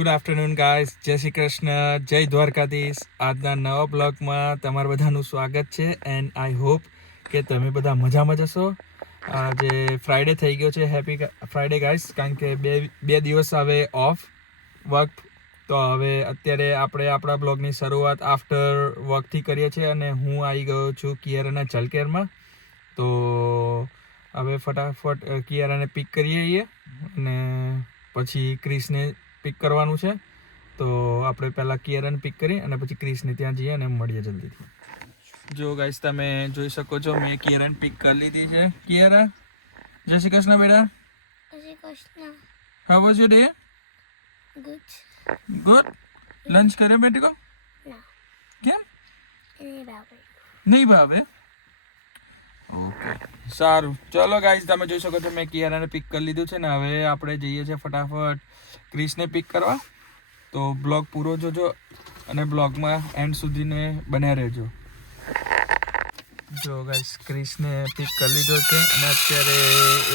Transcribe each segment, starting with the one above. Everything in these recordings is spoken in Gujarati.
ગુડ આફ્ટરનૂન ગાઈસ, જય શ્રી કૃષ્ણ, જય દ્વારકાધીશ. આજના નવા બ્લોગમાં તમારું બધાનું સ્વાગત છે એન્ડ આઈ હોપ કે તમે બધા મજામાં જશો. આજે ફ્રાઈડે થઈ ગયો છે. હેપી ફ્રાઈડે ગાઈસ, કારણ કે બે દિવસ હવે ઓફ વર્ક. તો હવે અત્યારે આપણે આપણા બ્લોગની શરૂઆત આફ્ટર વર્કથી કરીએ છીએ અને હું આવી ગયો છું કિયારાના ચલકેરમાં. તો હવે ફટાફટ કિયારાને પિક કરીએ છીએ અને પછી ક્રિસને પિક કરવાનું છે. તો આપણે પહેલાં કિયારાને પિક કરી અને પછી ક્રિસને ત્યાં જઈએ અને મળીએ જલ્દીથી. જો ગાઈસ, તમે જોઈ શકો છો મેં કિયારાને પિક કરી લીધી છે. કિયારા, જય શ્રી કૃષ્ણ બેટા. જય Shri Krishna. How was your day? Good. Good. Lunch કર્યો બેટી કો? ના. કેમ? નહીં ભાવે. નહીં ભાવે? ઓકે, સારું. ચલો ગાઈસ, તમે જોઈ શકો છો મેં કિયારાને પિક કરી લીધું છે ને હવે આપણે જઈએ છીએ ફટાફટ ક્રિસને પિક કરવા. તો બ્લોગ પૂરો જોજો અને બ્લોગમાં એન્ડ સુધીને બન્યા રહેજો. જો ગાઈસ, ક્રિસને પિક કરી લીધો છે અને અત્યારે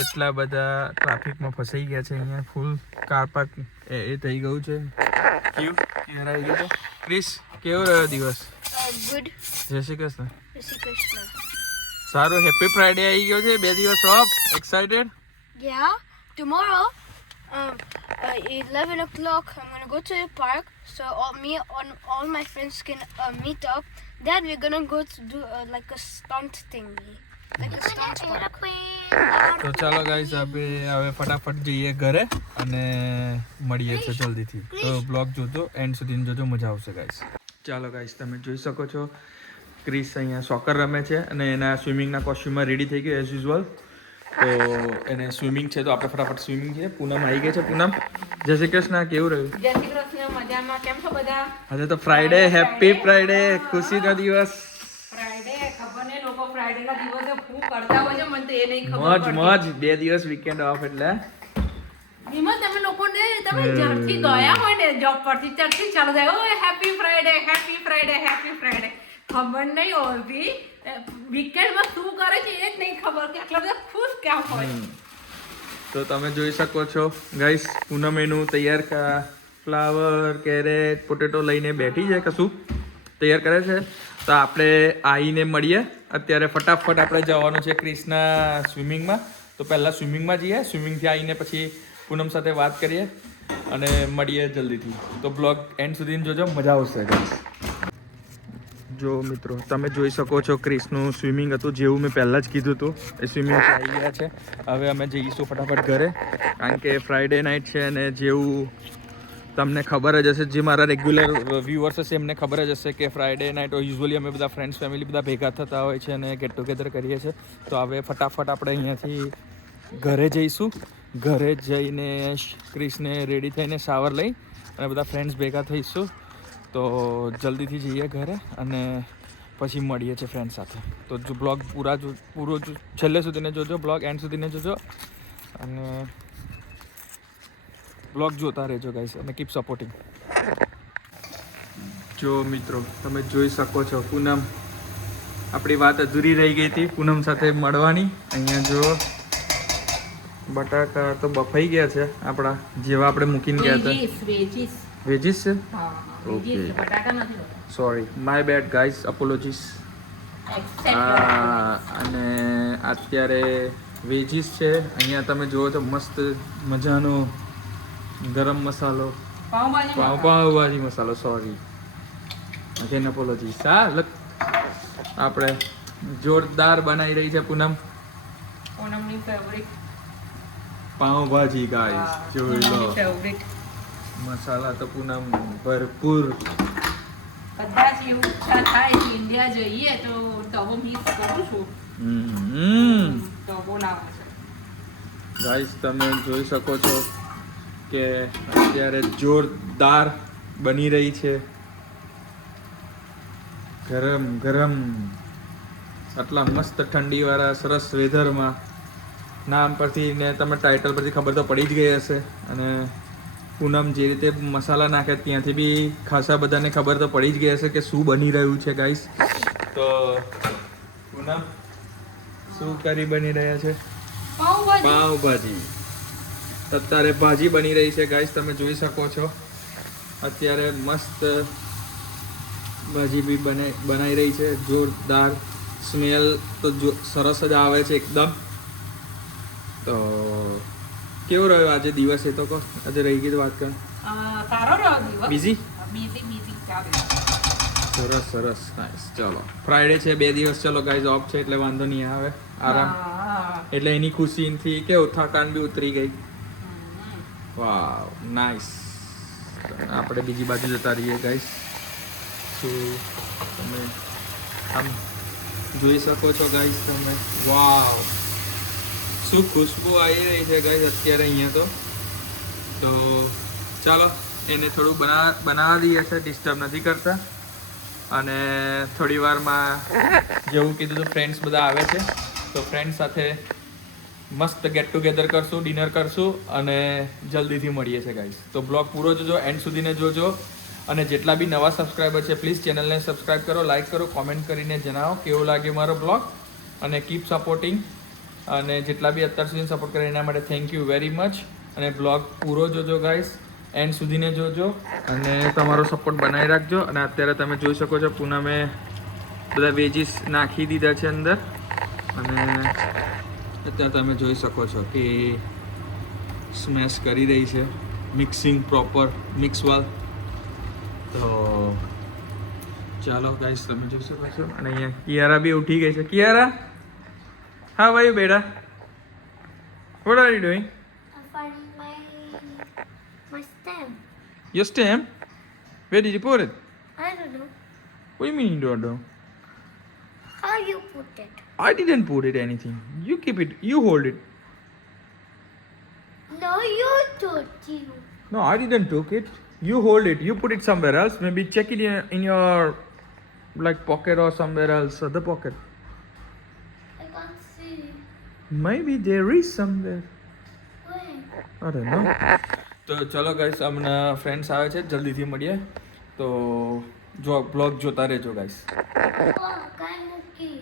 એટલા બધા ટ્રાફિકમાં ફસાઈ ગયા છે. અહીંયા ફૂલ કાર પાર્ક એ થઈ ગયું છે. કિયારા આવી ગયો છે. ક્રિસ, કેવો રહ્યો દિવસ? ગુડ. જય શ્રી કૃષ્ણ. જય શ્રી કૃષ્ણ. સારું. હેપી ફ્રાઈડે આવી ગયો છે. 2 દિવસ of. Excited? Yeah. Tomorrow, 11 o'clock, I'm gonna go to the park. So all my friends can meet up. Then we're gonna go to do like a stunt thingy. Like a stunt park. તો ચાલો ગાઈસ, આપણે હવે ફટાફટ જઈએ ઘરે અને મળીએ છીએ જલ્દીથી. તો બ્લોગ જોજો, એન્ડ સુધી જોજો, મજા આવશે ગાઈસ. ચાલો ગાઈસ, તમે જોઈ શકો છો ક્રિસ અહીંયા સોકર રમે છે અને એના સ્વિમિંગના કોસ્ચ્યુમમાં રેડી થઈ ગયો એઝ યુઝ્યુઅલ. તો એને સ્વિમિંગ છે તો આપણે ફટાફટ સ્વિમિંગ છે. પૂનમ આવી ગઈ છે. પૂનમ, જય શ્રી કૃષ્ણ. કેવું રહ્યું? જય શ્રી કૃષ્ણ. મજામાં. કેમ છો બધા? આજે તો ફ્રાઈડે. હેપી ફ્રાઈડે, ખુશીનો દિવસ. ફ્રાઈડે ખબર નહીં લોકો ફ્રાઈડેના દિવસે શું કરતા હોય છે, મને તો એ નહીં ખબર મોજ પડતી. મોજ. 2 દિવસ વીકેન્ડ ઓફ એટલે વિમલ, તમે લોકોને તમે જ્યારથી ગયા હોય ને જોબ પરથી ત્યારથી ચાલુ થાય, ઓય happy Friday, happy Friday, happy Friday. ખબર નહીં હોતી વીકેન્ડમાં શું કરે છે એ જ નહીં ખબર કે આટલા બધા ખુશ કેમ હોય. તો તમે જોઈ શકો છો ગાઈસ, પૂનમ એનું તૈયાર ફ્લાવર, કેરેટ, પોટેટો લઈને બેઠી છે. કશું તૈયાર કરે છે. તો આપણે આવીને મળીએ. અત્યારે ફટાફટ આપણે જવાનું છે ક્રિસના સ્વિમિંગમાં. તો પહેલાં સ્વિમિંગમાં જઈએ. સ્વિમિંગથી આવીને પછી પૂનમ સાથે વાત કરીએ અને મળીએ જલ્દીથી. તો બ્લોગ એન્ડ સુધી જોજો, મજા આવશે ગાઈસ. જો મિત્રો, તમે જોઈ શકો છો ક્રિસનું સ્વિમિંગ હતું જેવું મેં પહેલાં જ કીધું હતું એ સ્વિમિંગ આવી ગયા છે. હવે અમે જઈશું ફટાફટ ઘરે, કારણ કે ફ્રાઈડે નાઇટ છે અને જેવું તમને ખબર જ હશે, જે મારા રેગ્યુલર વ્યુઅર્સ હશે એમને ખબર જ હશે કે ફ્રાઈડે નાઇટ યુઝ્યુઅલી અમે બધા ફ્રેન્ડ્સ ફેમિલી બધા ભેગા થતા હોય છે અને ગેટ ટુગેધર કરીએ છીએ. તો હવે ફટાફટ આપણે અહીંયાથી ઘરે જઈશું. ઘરે જઈને ક્રિસને રેડી થઈને શાવર લઈ અને બધા ફ્રેન્ડ્સ ભેગા થઈશું. તો જલ્દીથી જઈએ ઘરે અને પછી મળીએ છીએ ફ્રેન્ડ સાથે. તો જો બ્લોગ પૂરો છેલ્લે સુધીને જોજો, બ્લોગ એન્ડ સુધીને જોજો અને બ્લોગ જોતા રહેજો ગાઈસ અને કીપ સપોર્ટિંગ. જો મિત્રો, તમે જોઈ શકો છો પૂનમ, આપણી વાત અધૂરી રહી ગઈ હતી પૂનમ સાથે મળવાની. અહીંયા જો બટાકા તો બફાઈ ગયા છે આપણા, જેવા આપણે મૂકીને ગયા હતા. વેજીસ છે? Okay, sorry, my bad guys, apologies. અને અત્યારે વેજીસ છે. અહીંયા તમે જુઓ છો મસ્ત મજાનો ગરમ મસાલો, પાવભાજી મસાલો, સોરી, અગેન અપોલોજીસ. આપણે જોરદાર બનાવી રહી છે પૂનમ પૂનમની ફેવરિટ પાવભાજી ગાઈસ. જોઈ લો, ફેવરિટ મસાલા તો પૂનમ ભરપૂર. કદાચ એવું ઈચ્છા થાય કે ઇન્ડિયા જઈએ તો તવો મિસ કરું છું. તવો લાવું છે ગાઈસ, તમે જોઈ શકો છો કે અત્યારે જોરદાર બની રહી છે ગરમ ગરમ. આટલા મસ્ત ઠંડીવાળા સરસ વેધરમાં. નામ પરથી ને તમે ટાઇટલ પરથી ખબર તો પડી જ ગઈ હશે. અને પૂનમ જે રીતે મસાલા નાખે ત્યાંથી બી ખાસા બધાને ખબર તો પડી જ ગઈ હશે કે શું બની રહ્યું છે ગાઈસ. તો પૂનમ, શું કરી બની રહ્યા છે? પાવભાજી. અત્યારે ભાજી બની રહી છે ગાઈસ, તમે જોઈ શકો છો. અત્યારે મસ્ત ભાજી બી બનાવી રહી છે, જોરદાર સ્મેલ તો સરસ જ આવે છે એકદમ. તો કેવો રહ્યો આજે દિવસ? એ તો કહો, આજે રહી ગઈ તો વાત કર. સારો રહ્યો દિવસ. બીઝી ચાલે. સરસ સરસ, નાઈસ. ચલો ફ્રાઈડે છે, 2 દિવસ ચલો ગાઈઝ ઓફ છે એટલે વાંધો નહીં આવે, આરામ. એટલે એની ખુશીથી કેવું થકાન બી ઉતરી ગઈ. વાવ નાઈસ. આપણે બીજી બાજુ જતા રહીએ ગાઈઝ. શું તમે આમ જોઈ શકો છો ગાઈઝ તમે? વાવ, શું ખુશ્બુ આવી રહી છે ગાઈઝ અત્યારે અહીંયા તો ચાલો એને થોડું બનાવવા દઈએ છે, ડિસ્ટર્બ નથી કરતા. અને થોડી વારમાં જેવું કીધું તો ફ્રેન્ડ્સ બધા આવે છે, તો ફ્રેન્ડ્સ સાથે મસ્ત ગેટ ટુગેધર કરશું, ડિનર કરશું અને જલ્દીથી મળીએ છીએ ગાઈઝ. તો બ્લોગ પૂરો જોજો, એન્ડ સુધીને જોજો. અને જેટલા બી નવા સબસ્ક્રાઈબર છે પ્લીઝ ચેનલને સબસ્ક્રાઈબ કરો, લાઈક કરો, કોમેન્ટ કરીને જણાવો કેવો લાગ્યો મારો બ્લોગ. અને કીપ સપોર્ટિંગ. અને જેટલા બી અત્યાર સુધી સપોર્ટ કરે એના માટે થેન્ક યુ વેરી મચ. અને બ્લોગ પૂરો જોજો ગાઈઝ, એન્ડ સુધીને જોજો અને તમારો સપોર્ટ બનાવી રાખજો. અને અત્યારે તમે જોઈ શકો છો પૂનમે બધા વેજીસ નાખી દીધા છે અંદર. અને અત્યારે તમે જોઈ શકો છો કે સ્મેશ કરી રહી છે, મિક્સિંગ પ્રોપર મિક્સવાલ. તો ચાલો ગાઈસ તમે જોઈ શકો છો. અને અહીંયા કિયારા બી ઉઠી ગઈ છે. કિયારા, હા ભાઈ બેટા, what are you doing? I'm finding my stamp. Your stamp? Where did you put it? I don't know. What do you mean you don't know? How you put it? I didn't put it anything. You keep it, you hold it. No, you took you. No, I didn't took it. You hold it. You put it somewhere else. Maybe check it in your like pocket or somewhere else, other pocket. I can't see. Maybe there is somewhere. Where? I don't know. તો ચલો ગાઈસ, હમણાં ફ્રેન્ડ્સ આવે છે, જલ્દીથી મળીએ. તો જો બ્લોગ જોતા રહેજો guys. Oh, kind of key.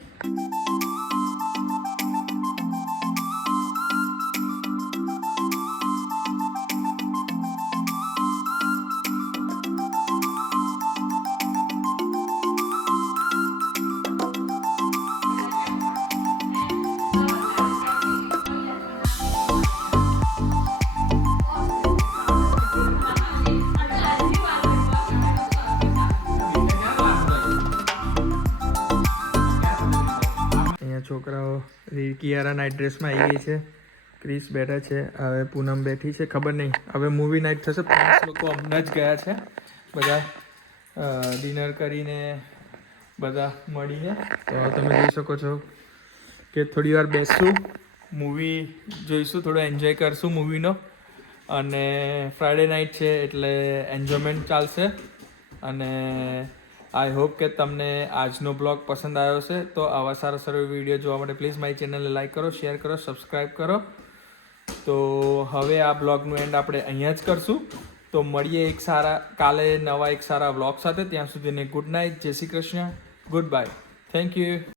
છોકરાઓ કિયારા નાઇટ ડ્રેસમાં આવી ગઈ છે, ક્રિસ બેઠા છે, હવે પૂનમ બેઠી છે. ખબર નહીં હવે મૂવી નાઇટ થશે. 5 લોકો હમણાં જ ગયા છે બધા ડિનર કરીને બધા મળીને. તો તમે જોઈ શકો છો કે થોડી વાર બેસશું, મૂવી જોઈશું, થોડો એન્જોય કરશું મૂવીનો. અને ફ્રાઈડે નાઇટ છે એટલે એન્જોયમેન્ટ ચાલશે. અને આઈ હોપ કે તમને આજનો બ્લોગ પસંદ આવ્યો છે. તો આવા સારા સારા વિડીયો જોવા માટે પ્લીઝ મારી ચેનલને લાઈક કરો, શેર કરો, સબસ્ક્રાઈબ કરો. તો હવે આ બ્લોગનું એન્ડ આપણે અહીંયા જ કરશું. તો મળીએ કાલે નવા એક સારા બ્લોગ સાથે. ત્યાં સુધીને ગુડ નાઇટ, જય Shri Krishna, good bye, thank you.